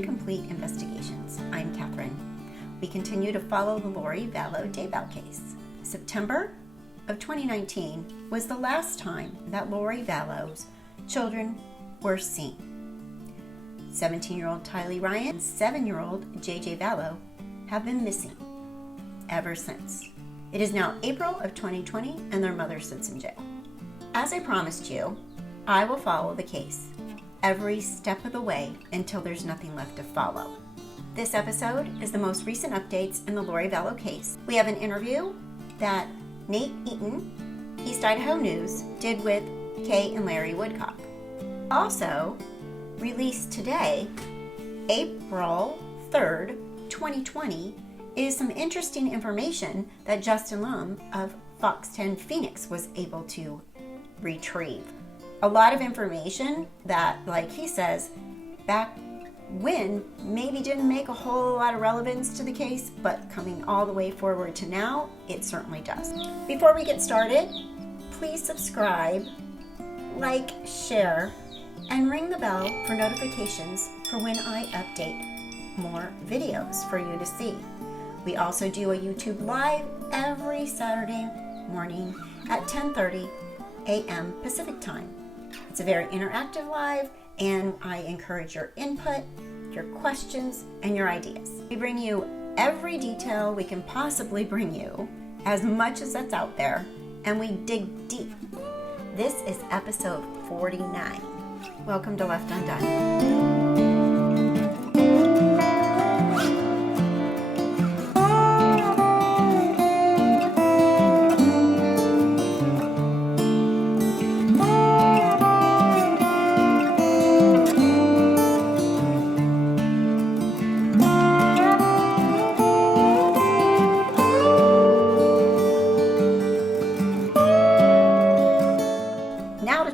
Incomplete Investigations. I'm Catherine. We continue to follow the Lori Vallow Daybell case. September of 2019 was the last time that Lori Vallow's children were seen. 17-year-old Tylee Ryan and 7-year-old JJ Vallow have been missing ever since. It is now April of 2020 and their mother sits in jail. As I promised you, I will follow the case every step of the way until there's nothing left to follow. This episode is the most recent updates in the Lori Vallow case. We have an interview that Nate Eaton, East Idaho News, did with Kay and Larry Woodcock. Also, released today, April 3rd, 2020, is some interesting information that Justin Lum of Fox 10 Phoenix was able to retrieve. A lot of information that, like he says, back when maybe didn't make a whole lot of relevance to the case, but coming all the way forward to now, it certainly does. Before we get started, please subscribe, like, share, and ring the bell for notifications for when I update more videos for you to see. We also do a YouTube Live every Saturday morning at 10:30 a.m. Pacific Time. It's a very interactive live, and I encourage your input, your questions, and your ideas. We bring you every detail we can possibly bring you, as much as that's out there, and we dig deep. This is episode 49. Welcome to Left Undone.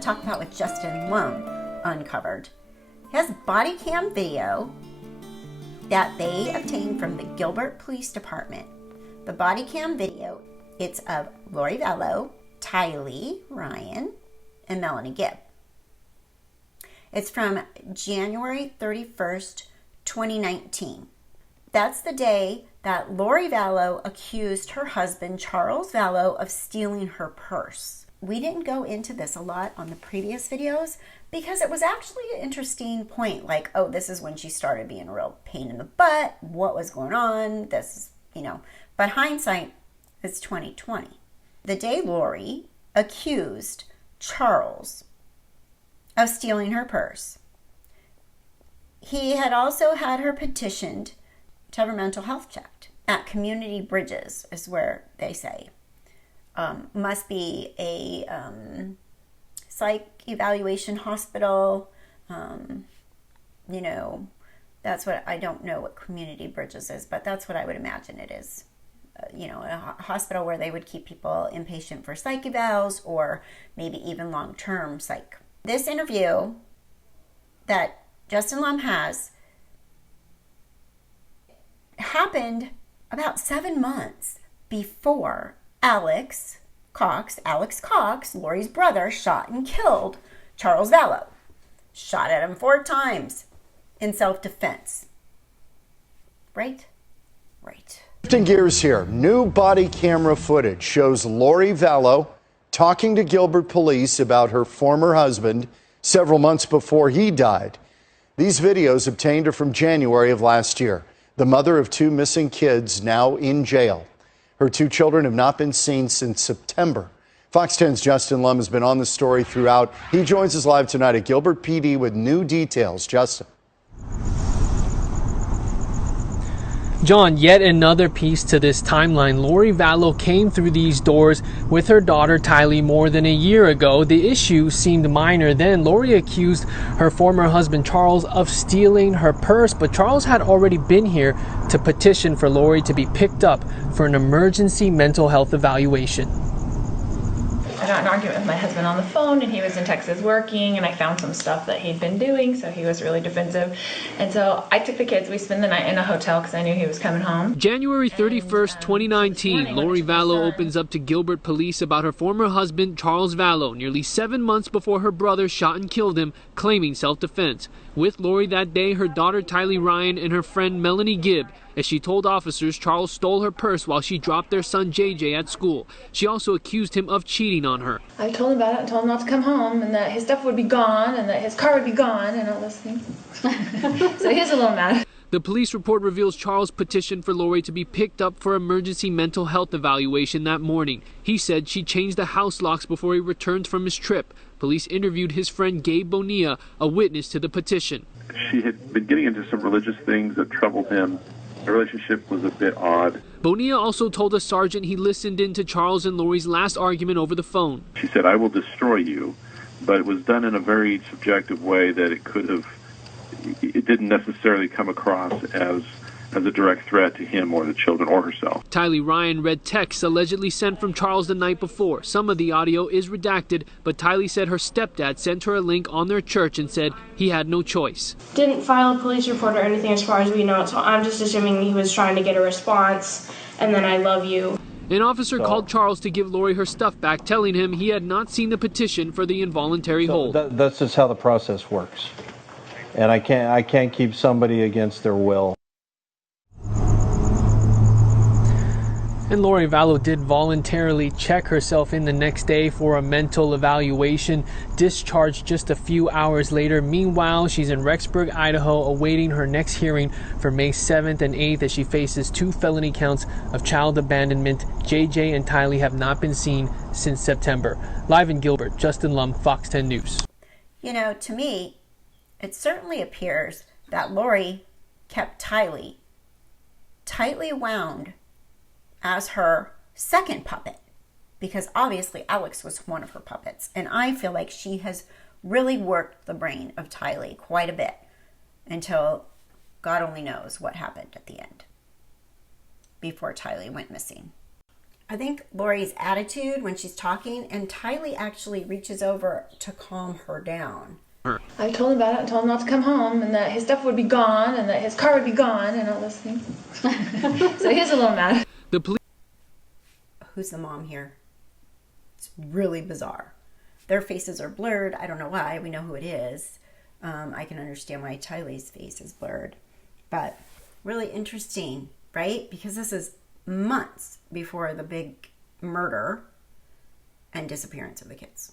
Talk about what Justin Lum uncovered. He has body cam video that they obtained from the Gilbert Police Department. The body cam video, it's of Lori Vallow, Tylee Ryan, and Melanie Gibb. It's from January 31st, 2019. That's the day that Lori Vallow accused her husband, Charles Vallow, of stealing her purse. We didn't go into this a lot on the previous videos because it was actually an interesting point. Like, oh, this is when she started being a real pain in the butt. What was going on? This is, but hindsight is 2020. The day Lori accused Charles of stealing her purse, he had also had her petitioned to have her mental health checked at Community Bridges, is where they say. Must be a psych evaluation hospital. That's what, I don't know what Community Bridges is, but that's what I would imagine it is. A hospital where they would keep people inpatient for psych evals or maybe even long-term psych. This interview that Justin Lum has happened about 7 months before Alex Cox, Lori's brother, shot and killed Charles Vallow. Shot at him 4 times in self-defense. Right? Right. Shifting gears here, new body camera footage shows Lori Vallow talking to Gilbert police about her former husband several months before he died. These videos obtained are from January of last year. The mother of 2 missing kids now in jail. Her 2 children have not been seen since September. Fox 10's Justin Lum has been on the story throughout. He joins us live tonight at Gilbert PD with new details. Justin. John, yet another piece to this timeline. Lori Vallow came through these doors with her daughter Tylee more than a year ago. The issue seemed minor then. Lori accused her former husband Charles of stealing her purse, but Charles had already been here to petition for Lori to be picked up for an emergency mental health evaluation. I got in an argument with my husband on the phone, and he was in Texas working, and I found some stuff that he'd been doing, so he was really defensive. And so I took the kids. We spent the night in a hotel because I knew he was coming home. January 31st, 2019, Lori Vallow opens up to Gilbert police about her former husband, Charles Vallow, nearly 7 months before her brother shot and killed him, claiming self-defense. With Lori that day, her daughter Tylee Ryan and her friend Melanie Gibb, as she told officers Charles stole her purse while she dropped their son JJ at school. She also accused him of cheating on her. I told him about it and told him not to come home, and that his stuff would be gone, and that his car would be gone, and all those things. So he's a little mad. The police report reveals Charles petitioned for Lori to be picked up for emergency mental health evaluation that morning. He said she changed the house locks before he returned from his trip. Police interviewed his friend Gabe Bonilla, a witness to the petition. She had been getting into some religious things that troubled him. The relationship was a bit odd. Bonilla also told a sergeant he listened in to Charles and Lori's last argument over the phone. She said, "I will destroy you," but it was done in a very subjective way that it didn't necessarily come across as a direct threat to him or the children or herself. Tylee Ryan read texts allegedly sent from Charles the night before. Some of the audio is redacted, but Tylee said her stepdad sent her a link on their church and said he had no choice. Didn't file a police report or anything as far as we know, so I'm just assuming he was trying to get a response, and then I love you. An officer called Charles to give Lori her stuff back, telling him he had not seen the petition for the involuntary hold. That's just how the process works. And I can't keep somebody against their will. And Lori Vallow did voluntarily check herself in the next day for a mental evaluation, discharged just a few hours later. Meanwhile, she's in Rexburg, Idaho, awaiting her next hearing for May 7th and 8th as she faces 2 felony counts of child abandonment. JJ and Tylee have not been seen since September. Live in Gilbert, Justin Lum, Fox 10 News. You know, to me, it certainly appears that Lori kept Tylee tightly wound as her second puppet, because obviously Alex was one of her puppets, and I feel like she has really worked the brain of Tylee quite a bit until God only knows what happened at the end before Tylee went missing. I think Lori's attitude when she's talking, and Tylee actually reaches over to calm her down. I told him about it and told him not to come home, and that his stuff would be gone, and that his car would be gone, and all those things. So he's a little mad. The police. Who's the mom here? It's really bizarre. Their faces are blurred. I don't know why. We know who it is. I can understand why Tylee's face is blurred. But really interesting, right? Because this is months before the big murder and disappearance of the kids.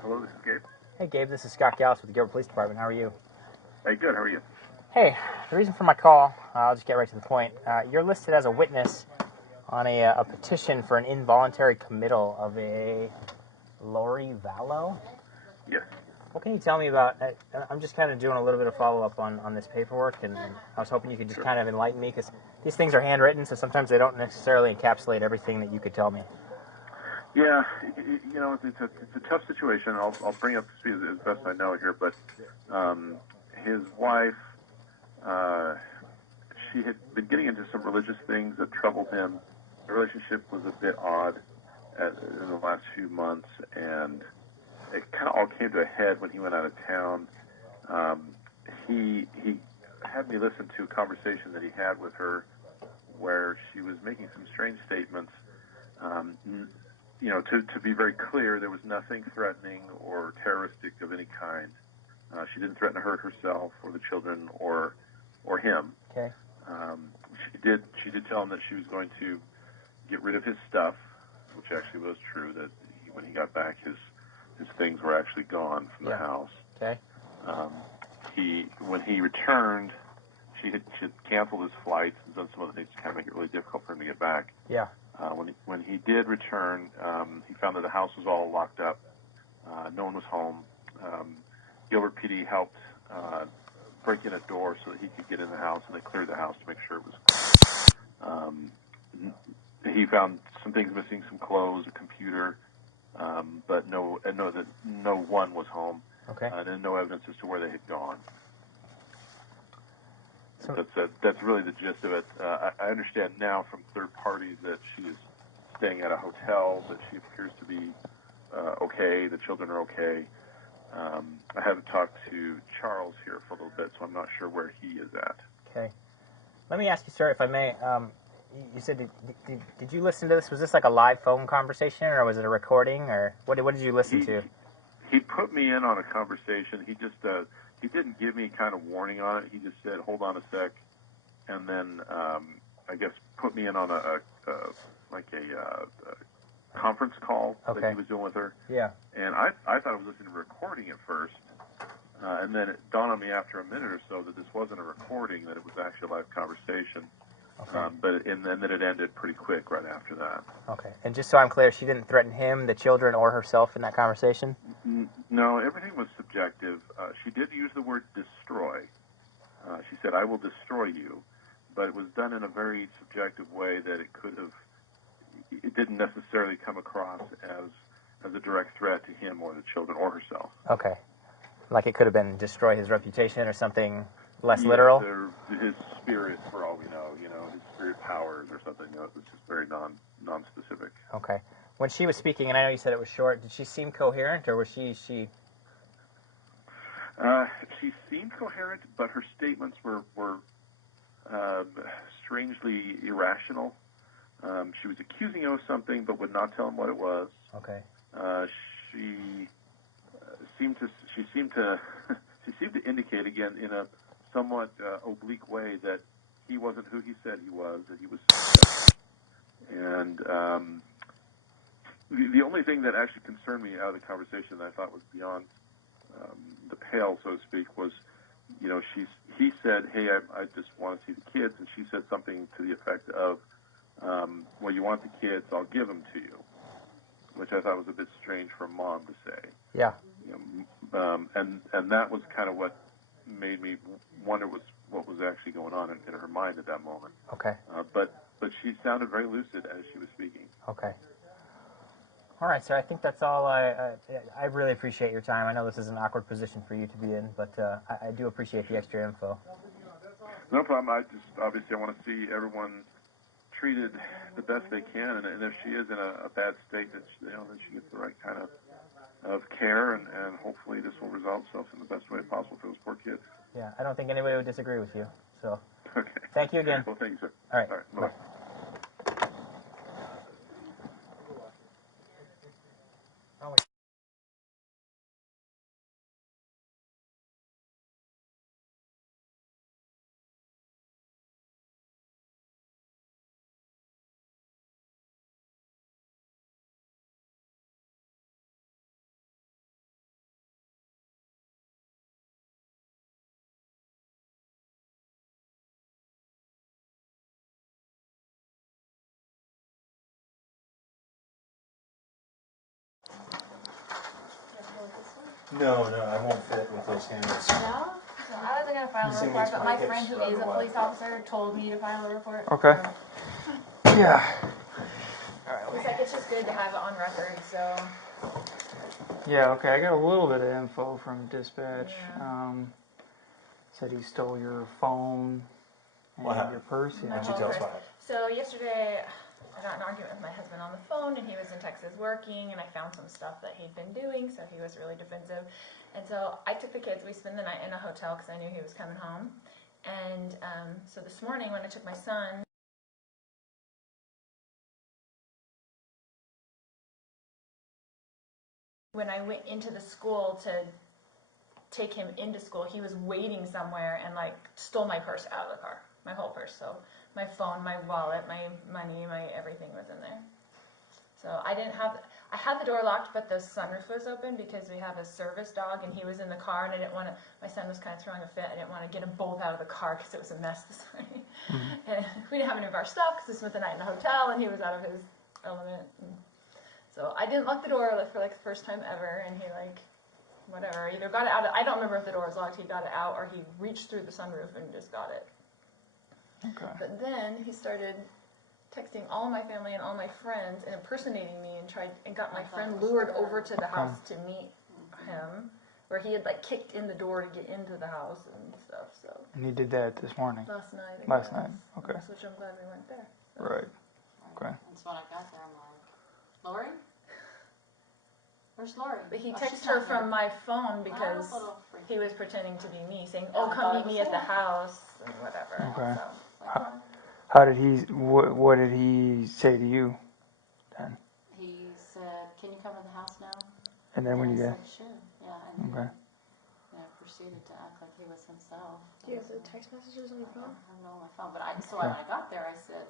Hello, this is Gabe. Hey Gabe, this is Scott Gauss with the Gilbert Police Department. How are you? Hey, good. How are you? Hey, the reason for my call, I'll just get right to the point. You're listed as a witness on a petition for an involuntary committal of a Lori Vallow. Yes. What can you tell me about? I'm just kind of doing a little bit of follow-up on this paperwork, and I was hoping you could just kind of enlighten me, because these things are handwritten, so sometimes they don't necessarily encapsulate everything that you could tell me. Yeah, you know, it's a tough situation. I'll bring up to speed as best I know here, but his wife, she had been getting into some religious things that troubled him. The relationship was a bit odd in the last few months, and it kind of all came to a head when he went out of town. He had me listen to a conversation that he had with her where she was making some strange statements. You know, to be very clear, there was nothing threatening or terroristic of any kind. She didn't threaten to hurt herself or the children or him. Okay. She did tell him that she was going to get rid of his stuff, which actually was true. That when he got back, his things were actually gone from the house. Okay. When he returned, she had canceled his flights and done some other things to kind of make it really difficult for him to get back. Yeah. When he did return, he found that the house was all locked up. No one was home. Gilbert PD helped break in a door so that he could get in the house, and they cleared the house to make sure it was clear. He found some things missing, some clothes, a computer, but no one was home. Okay. And no evidence as to where they had gone. So, that's really the gist of it. I understand now from third parties that she is staying at a hotel, that she appears to be okay. The children are okay. I haven't talked to Charles here for a little bit, so I'm not sure where he is at. okay. Let me ask you, sir, if I may. You said, did you listen to this? Was this like a live phone conversation, or was it a recording, or what did you listen to? He put me in on a conversation. He just he didn't give me kind of warning on it. He just said, "Hold on a sec," and then I guess put me in on a conference call that he was doing with her. Yeah. And I thought I was listening to a recording at first, and then it dawned on me after a minute or so that this wasn't a recording, that it was actually a live conversation. Okay. And then it ended pretty quick right after that. Okay. And just so I'm clear, she didn't threaten him, the children, or herself in that conversation? No, everything was subjective. She did use the word destroy. She said, "I will destroy you," but it was done in a very subjective way that it didn't necessarily come across as a direct threat to him or the children or herself. Okay. Like it could have been destroy his reputation or something less literal? His spirit, for all we know, his spirit powers or something. It's just very non-specific. Okay. When she was speaking, and I know you said it was short, did she seem coherent, or was she? She seemed coherent, but her statements were strangely irrational. She was accusing him of something, but would not tell him what it was. Okay. She seemed to indicate, again, in a somewhat oblique way, that he wasn't who he said he was, that he was. And the only thing that actually concerned me out of the conversation that I thought was beyond the pale, so to speak, was, he said, "Hey, I just want to see the kids," and she said something to the effect of, "Well, you want the kids, I'll give them to you," which I thought was a bit strange for a mom to say. Yeah. And that was kind of what made me wonder what was actually going on in her mind at that moment. Okay. But she sounded very lucid as she was speaking. Okay. All right, sir. I think that's all. I really appreciate your time. I know this is an awkward position for you to be in, but I do appreciate the extra info. No problem. I want to see everyone treated the best they can, and if she is in a bad state, that she gets the right kind of care, and hopefully this will resolve itself in the best way possible for those poor kids. Yeah, I don't think anybody would disagree with you. So, okay. Thank you again. Well, thank you, sir. All right. Bye. No, I won't fit with those cameras. No? So I wasn't going to file a report, but my friend who is a police officer told me to file a report. Okay. Yeah. He's like, it's just good to have it on record, so. Yeah, okay, I got a little bit of info from dispatch. Yeah. Said he stole your phone and your purse. Yeah. Why don't you tell us what happened? So yesterday, I got in an argument with my husband on the phone, and he was in Texas working, and I found some stuff that he'd been doing, so he was really defensive. And so I took the kids. We spent the night in a hotel because I knew he was coming home. And so this morning when I took my son, when I went into the school to take him into school, he was waiting somewhere and like stole my purse out of the car, my whole purse. So my phone, my wallet, my money, my everything was in there. So I had the door locked, but the sunroof was open because we have a service dog, and he was in the car, and I didn't want to, my son was kind of throwing a fit, I didn't want to get them both out of the car because it was a mess this morning. Mm-hmm. And we didn't have any of our stuff because we spent the night in the hotel, and he was out of his element. And so I didn't lock the door for like the first time ever, and he like, whatever, either got it out, I don't remember if the door was locked, he got it out, or he reached through the sunroof and just got it. Okay. But then he started texting all my family and all my friends and impersonating me, and got my friend lured over to the house to meet him, where he had like kicked in the door to get into the house and stuff. So. And he did that this morning. Last night. Last night. Okay. Which I'm glad we went there. So. Right. Okay. That's when I got there. I'm like, Lori? Where's Lori? But he texted her from my phone because he was pretending to be me, saying, "Oh, come meet me at the house," and whatever. Okay. So, how did he? What did he say to you then? He said, "Can you come to the house now?" And then when you said, "Sure." Yeah. And okay. He, proceeded to act like he was himself. Do you have the text messages on your phone? I have it on my phone, but when I got there, I said,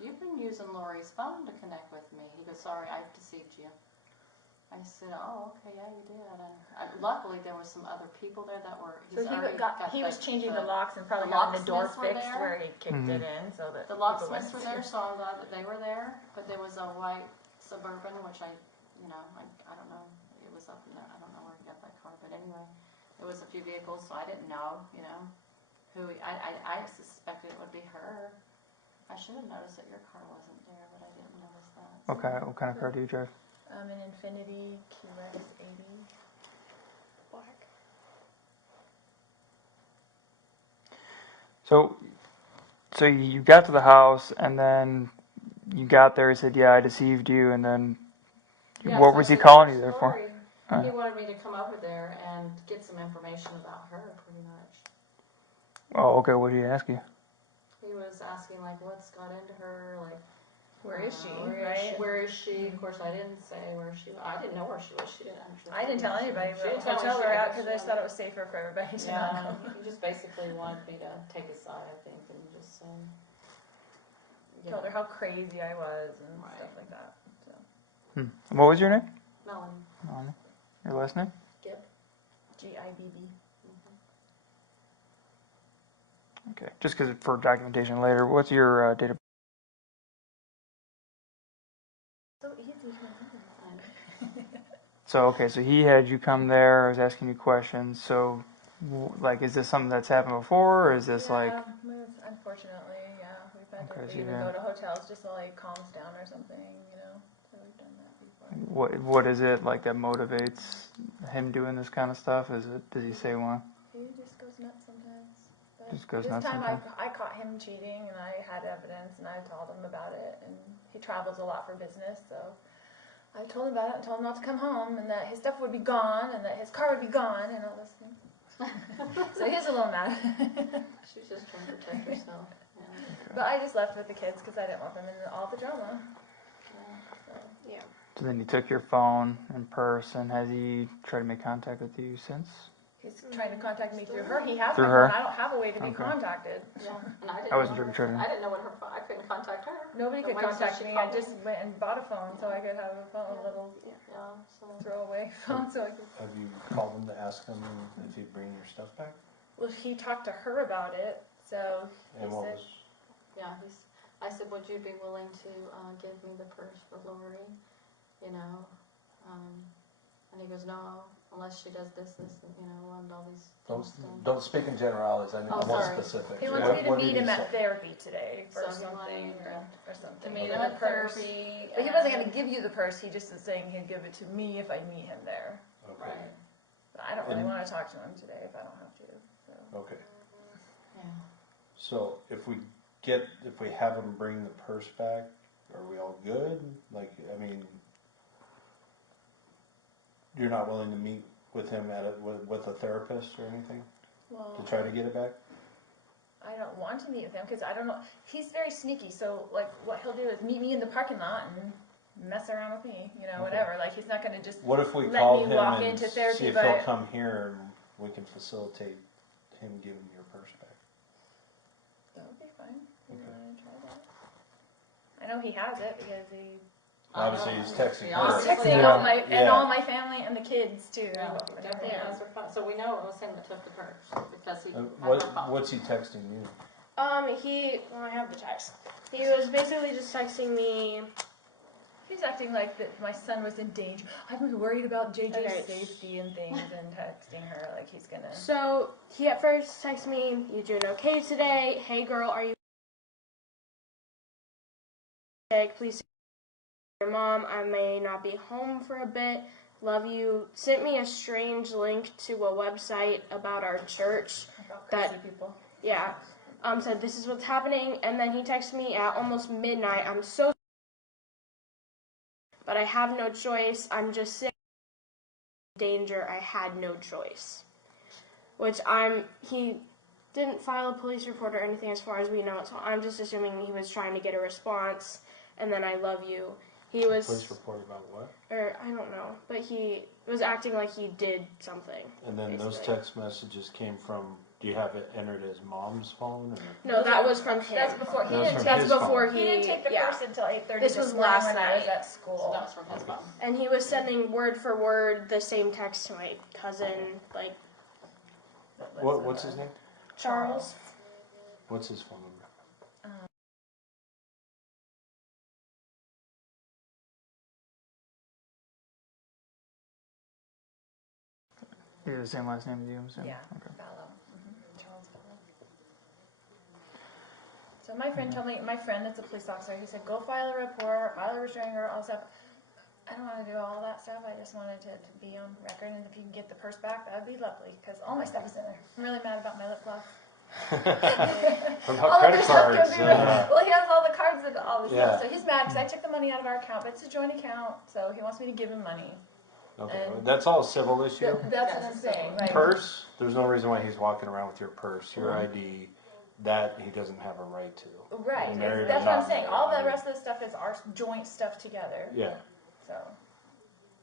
"You've been using Lori's phone to connect with me." He goes, "Sorry, I deceived you." I said, "Oh, okay, yeah, you did." And luckily, there were some other people there that were. He was changing the locks and probably got the door fixed where he kicked it in, so that the locksmiths were there. So I'm glad that they were there. But there was a white Suburban, which I don't know. It was up in there. I don't know where he got that car, but anyway, it was a few vehicles, so I didn't know, who. I suspected it would be her. I should have noticed that your car wasn't there, but I didn't notice that. So. Okay, what kind of car do you drive? An Infiniti QX 80. Black. So you got to the house, and then you got there. He said, "Yeah, I deceived you," and then what was he calling you there for? He wanted me to come over there and get some information about her, pretty much. Oh, okay. What did he ask you? He was asking like, what's got into her, like. Where is she? Where is she? Of course, I didn't say where she was. I didn't know where she was. She didn't understand. I didn't tell anybody where the hotel we were at because I just thought it was safer for everybody to know. He just basically wanted me to take his side, I think, and just say. Told her how crazy I was and stuff like that. So. What was your name? Melanie. Your last name? Gibb. Gibb. Okay. Just because for documentation later, what's your date of birth? So easy. So he had you come there, was asking you questions. So, like, is this something that's happened before, or is this Unfortunately, yeah. We've had to even go to hotels just to, like, calm us down or something, So we've done that before. What is it, like, that motivates him doing this kind of stuff? Does he say why? He just goes nuts sometimes. But just goes this nuts time sometimes? I caught him cheating, and I had evidence, and I told him about it, and he travels a lot for business, so I told him about it and told him not to come home, and that his stuff would be gone, and that his car would be gone, and all those things. So he's a little mad. She's just trying to protect herself. Yeah. But I just left with the kids because I didn't want them in all the drama. Yeah. So then you took your phone and purse, and has he tried to make contact with you since? He's trying to contact me through her. He has Through my her? phone. I don't have a way to be contacted. Yeah. And I I didn't know what her phone. I couldn't contact her. Nobody could contact me. I just went and bought a phone so I could have a little throwaway phone. So I could. Have you called him to ask him if he'd bring your stuff back? Well, he talked to her about it. So And what was? Yeah, I said, would you be willing to give me the purse for Lori? And he goes, no, unless she does this, and all these things. Don't speak in generalities. I want specifics. He wants me to meet him at therapy today for something or something. To meet him at therapy. But he wasn't going to give you the purse. He just is saying he'd give it to me if I meet him there. Okay. Right. But I don't really want to talk to him today if I don't have to. So. Okay. Yeah. So if we have him bring the purse back, are we all good? You're not willing to meet with him with a therapist or anything to try to get it back? I don't want to meet with him because I don't know. He's very sneaky. So like, what he'll do is meet me in the parking lot and mess around with me, whatever. Like he's not going to just what if we let call me him walk and into therapy. see if he'll come here and we can facilitate him giving your purse back. That would be fine. You wanna try that? I know he has it because he. Obviously, he's texting her. He's texting all my and all my family and the kids too. Yeah, definitely has her phone. So we know it was him that took the purse because he. What's he texting you? I have the text. He was basically just texting me. He's acting like that my son was in danger. I'm worried about JJ's safety and things, and texting her like he's gonna. So he at first texted me, "You doing okay today? Hey girl, are you sick? Please see your mom. I may not be home for a bit. Love you." Sent me a strange link to a website about our church. About crazy people. Yeah. Said this is what's happening, and then he texted me at almost midnight. I'm so. But I have no choice. I'm just sick. Danger. I had no choice. Which he didn't file a police report or anything as far as we know, so I'm just assuming he was trying to get a response, and then I love you. He was... Police report about what? Or, I don't know, but he was acting like he did something. And then basically. those text messages came from, do you have it entered as mom's phone? Or? No, that was from him. That's before he didn't. That's before he didn't take the purse until 8:30. This was last when night. I was at school. So that was from his mom. And he was sending word for word the same text to my cousin, like... What's his name? Charles. What's his phone number? You have the same last name as you, I'm assuming? Yeah, Okay. Vallow. Charles Vallow. So my friend told me, my friend that's a police officer, he said, go file a report, file a restraining order, all stuff. I don't want to do all that stuff. I just wanted to be on record, and if you can get the purse back, that would be lovely, because all my stuff is in there. I'm really mad about my lip gloss. About credit cards. Well, he has all the cards and all this Yeah. stuff, so he's mad because I took the money out of our account, but it's a joint account, so he wants me to give him money. Okay, And that's all a civil issue. That's what I'm saying. Right? Purse, there's no reason why he's walking around with your purse, your ID, that he doesn't have a right to. Right. Married or That's what I'm not saying. married, All I the mean. rest of the stuff is our joint stuff together. Yeah. So.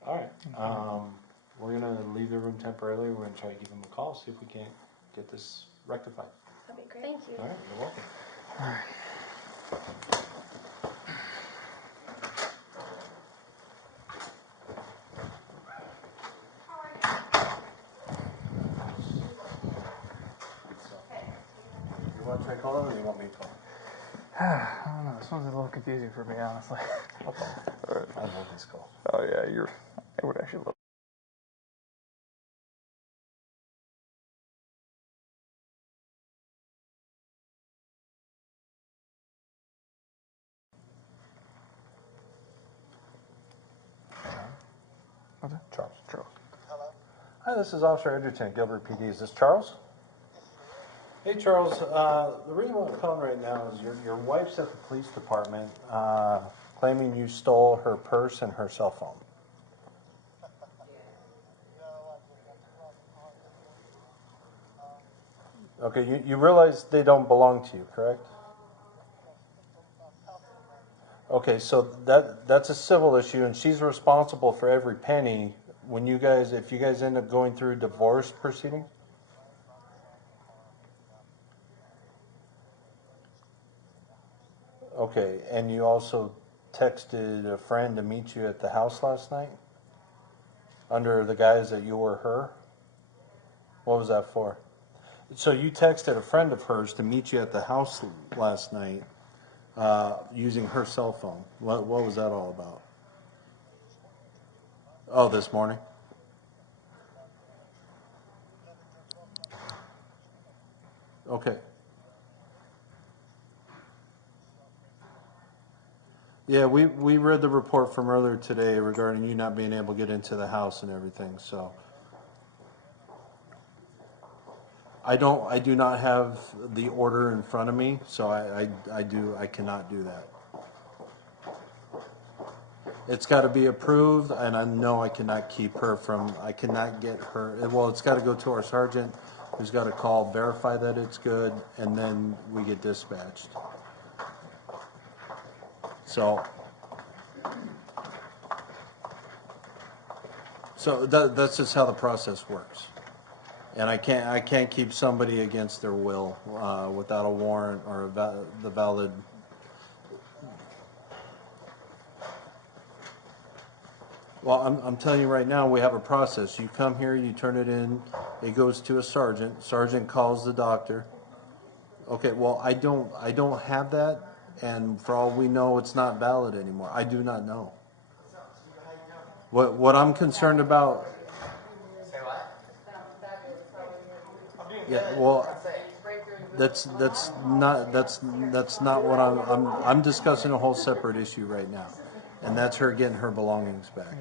All right. We're going to leave the room temporarily. We're going to try to give him a call, see if we can't get this rectified. That'd be great. Thank you. All right, you're welcome. All right. You want to try calling him or you want me to call him? I don't know. This one's a little confusing for me, honestly. Okay. All right. I love this call. Oh, yeah, I would actually love. What's that? Charles. Charles. Hi, this is Officer Edgerton, Gilbert PD. Is this Charles? Hey, Charles. The reason why I'm calling right now is your wife's at the police department claiming you stole her purse and her cell phone. Okay, you realize they don't belong to you, correct? Okay, so that's a civil issue, and she's responsible for every penny when if you guys end up going through divorce proceeding. Okay, and you also texted a friend to meet you at the house last night? Under the guise that you were her? What was that for? So you texted a friend of hers to meet you at the house last night using her cell phone. What was that all about? Oh, this morning? Okay. Yeah, we read the report from earlier today regarding you not being able to get into the house and everything, so. I do not have the order in front of me, so I cannot do that. It's got to be approved, and I know I cannot I cannot get her, well, it's got to go to our sergeant, who's got to call, verify that it's good, and then we get dispatched. So that's just how the process works. And I can't keep somebody against their will without a warrant or the valid. Well, I'm telling you right now, we have a process. You come here, you turn it in, it goes to a sergeant. Sergeant calls the doctor. Okay, well, I don't have that, and for all we know, it's not valid anymore. I do not know. What I'm concerned about. Yeah, well, that's not what I'm discussing a whole separate issue right now, and that's her getting her belongings back.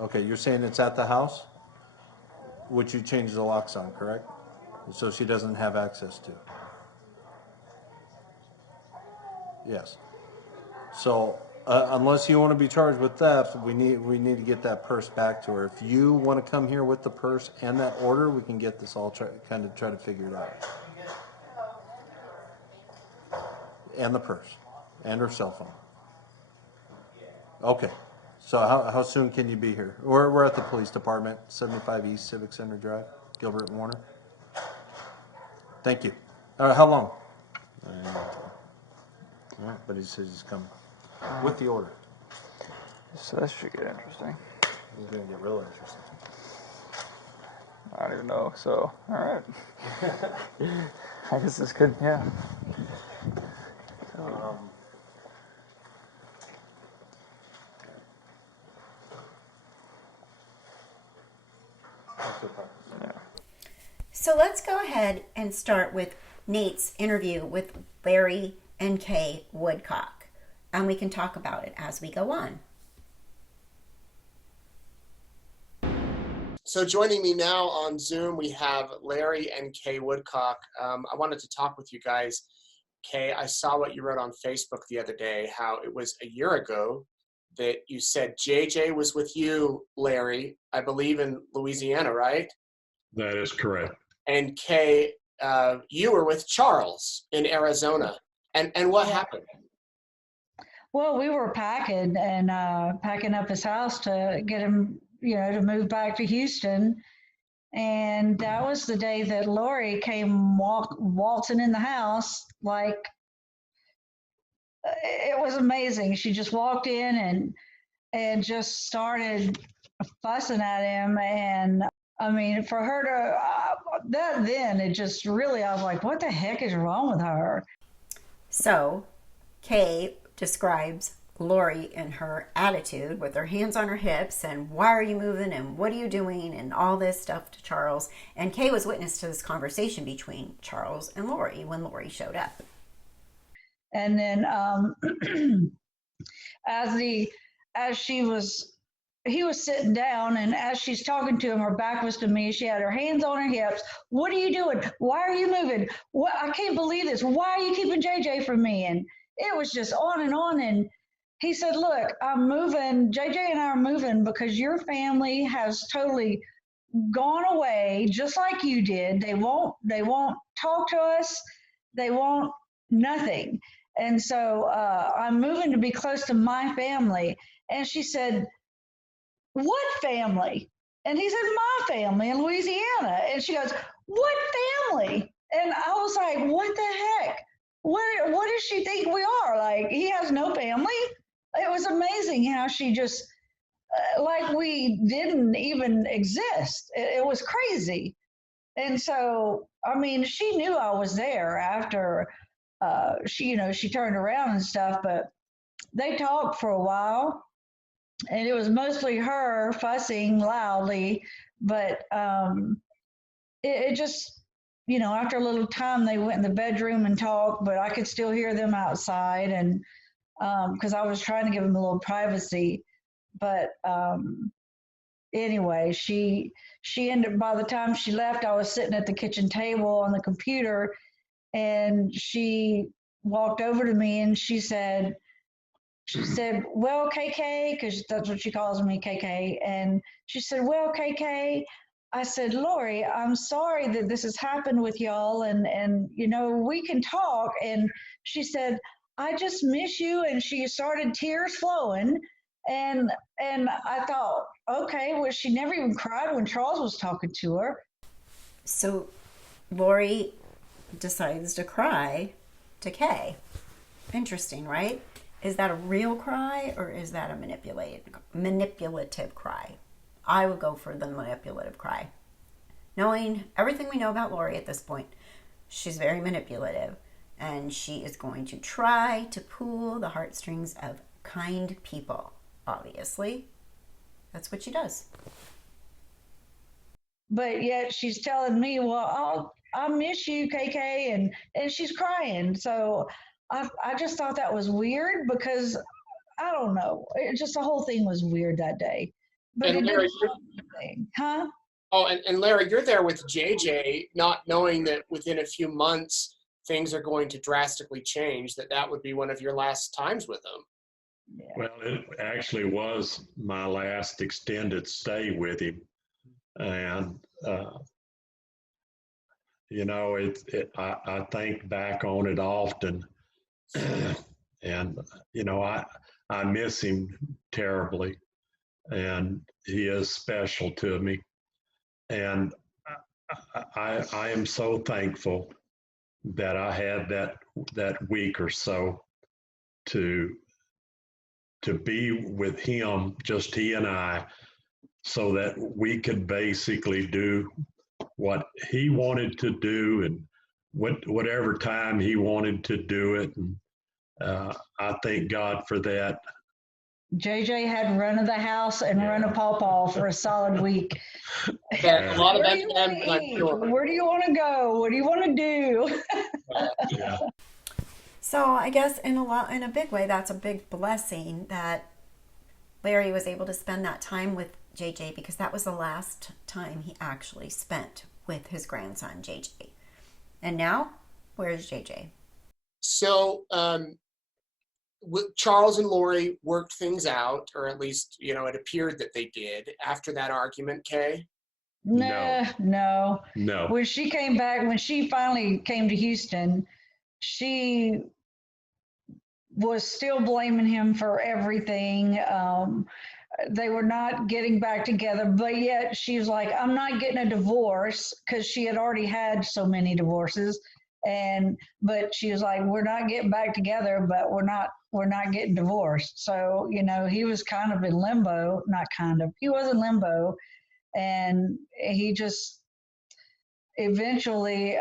Okay, you're saying it's at the house, which you changed the locks on, correct? So she doesn't have access to. Yes. So unless you want to be charged with theft, we need to get that purse back to her. If you want to come here with the purse and that order, we can get this all try to figure it out. And the purse, and her cell phone. Okay. So how soon can you be here? We're at the police department, 75 East Civic Center Drive, Gilbert and Warner. Thank you. How long? All right, but he says he's coming with the order. So that should get interesting. It's gonna get real interesting. I don't even know. So, all right. I guess this could, yeah. So let's go ahead and start with Nate's interview with Larry and Kay Woodcock, and we can talk about it as we go on. So joining me now on Zoom, we have Larry and Kay Woodcock. I wanted to talk with you guys. Kay, I saw what you wrote on Facebook the other day, how it was a year ago that you said JJ was with you, Larry, I believe in Louisiana, right? That is correct. And Kay, you were with Charles in Arizona. And what happened? Well, we were packing up his house to get him, to move back to Houston. And that was the day that Lori came waltzing in the house. Like, it was amazing. She just walked in and just started fussing at him. And I mean, for her to, then it just really, I was like, what the heck is wrong with her? So Kay describes Lori and her attitude with her hands on her hips and why are you moving and what are you doing and all this stuff to Charles. And Kay was witness to this conversation between Charles and Lori when Lori showed up. And then he was sitting down, and as she's talking to him, her back was to me. She had her hands on her hips. What are you doing? Why are you moving? What? I can't believe this. Why are you keeping JJ from me? And it was just on and on. And he said, look, I'm moving. JJ and I are moving because your family has totally gone away, just like you did. They won't talk to us. They won't nothing. And so I'm moving to be close to my family. And she said, what family? And he said, my family in Louisiana. And she goes, what family? And I was like, what the heck? What does she think we are? Like, he has no family? It was amazing how she just, like we didn't even exist. It was crazy. And so, I mean, she knew I was there after she turned around and stuff, but they talked for a while. And it was mostly her fussing loudly, but it just, after a little time, they went in the bedroom and talked, but I could still hear them outside, and because I was trying to give them a little privacy. But anyway, she ended, by the time she left, I was sitting at the kitchen table on the computer, and she walked over to me and she said, well, KK, because that's what she calls me, KK. And she said, well, KK, I said, Lori, I'm sorry that this has happened with y'all, and we can talk. And she said, I just miss you. And she started tears flowing. And I thought, okay, well, she never even cried when Charles was talking to her. So Lori decides to cry to Kay. Interesting, right? Is that a real cry or is that a manipulative cry? I would go for the manipulative cry. Knowing everything we know about Lori at this point, she's very manipulative and she is going to try to pull the heartstrings of kind people. Obviously, that's what she does. But yet she's telling me, well, I miss you, KK, and she's crying. So I just thought that was weird because I don't know. It just the whole thing was weird that day. But And it Larry, didn't, huh? oh, and Larry, you're there with JJ, not knowing that within a few months things are going to drastically change. That would be one of your last times with him. Yeah. Well, it actually was my last extended stay with him. And, you know, I think back on it often. And, you know, I miss him terribly. And he is special to me. And I am so thankful that I had that week or so to be with him, just he and I, so that we could basically do what he wanted to do and whatever time he wanted to do it. And I thank God for that. JJ had run of the house and run a pawpaw for a solid week. A lot of Where that do you time, want but to I'm eat? sure. Where do you want to go? What do you want to do? Yeah. So I guess in a big way, that's a big blessing that Larry was able to spend that time with JJ, because that was the last time he actually spent with his grandson JJ. And now, where's JJ? So Charles and Lori worked things out, or at least, you know, it appeared that they did after that argument, Kay? No. No. When she came back, when she finally came to Houston, she was still blaming him for everything. They were not getting back together, but yet she was like, I'm not getting a divorce, because she had already had so many divorces. But she was like, we're not getting back together, but we're not getting divorced. So, you know, he was kind of in limbo, not kind of, he was in limbo. And he just eventually,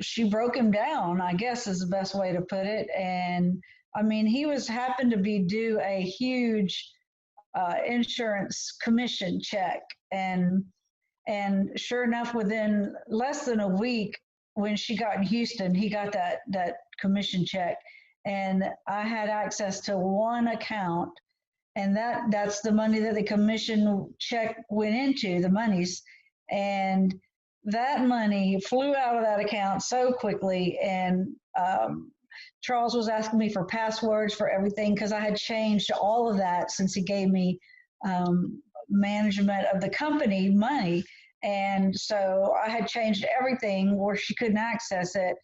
she broke him down, I guess is the best way to put it. And I mean, he happened to be due a huge insurance commission check. And sure enough, within less than a week, when she got in Houston, he got that commission check. And I had access to one account, and that's the money that the commission check went into, the monies. And that money flew out of that account so quickly. And Charles was asking me for passwords for everything, because I had changed all of that since he gave me management of the company money. And so I had changed everything where she couldn't access it.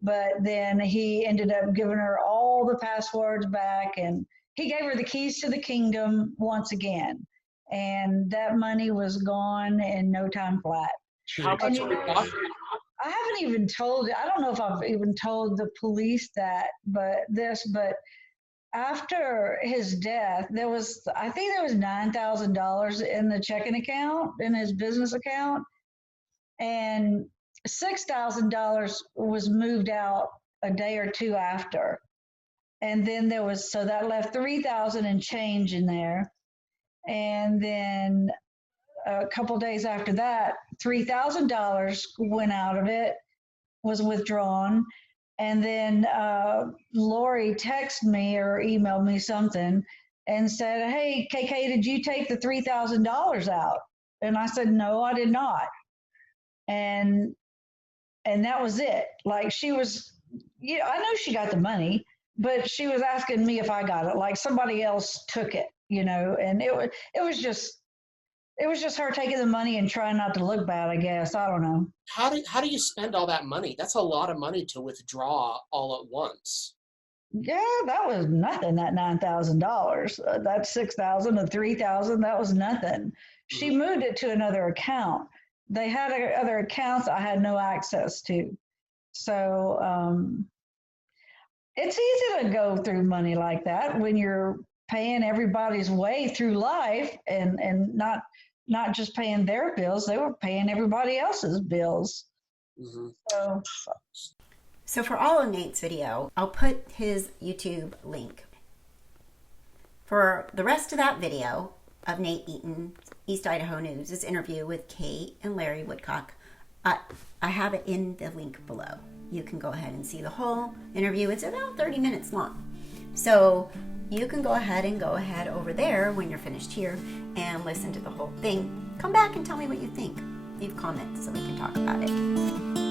But then he ended up giving her all the passwords back, and he gave her the keys to the kingdom once again. And that money was gone in no time flat. How much were you talking? I haven't even told, I don't know if I've even told the police that, but after his death, I think there was $9,000 in the checking account, in his business account, and $6,000 was moved out a day or two after. And then so that left 3,000 and change in there. And then a couple days after that, $3,000 went out of it, was withdrawn. And then Lori texted me or emailed me something and said, hey, KK, did you take the $3,000 out? And I said, no, I did not. And that was it. Like, she was, I know she got the money, but she was asking me if I got it, like somebody else took it, and it was just her taking the money and trying not to look bad, I guess. I don't know. How do you spend all that money? That's a lot of money to withdraw all at once. Yeah, that was nothing. That $9,000, that $6,000 and $3,000, that was nothing. She moved it to another account. They had other accounts I had no access to. So it's easy to go through money like that when you're paying everybody's way through life and not just paying their bills. They were paying everybody else's bills. So for all of Nate's video, I'll put his YouTube link. For the rest of that video of Nate Eaton, East Idaho News, his interview with Kay and Larry Woodcock, I have it in the link below. You can go ahead and see the whole interview. It's about 30 minutes long. So you can go ahead over there when you're finished here and listen to the whole thing. Come back and tell me what you think. Leave comments so we can talk about it.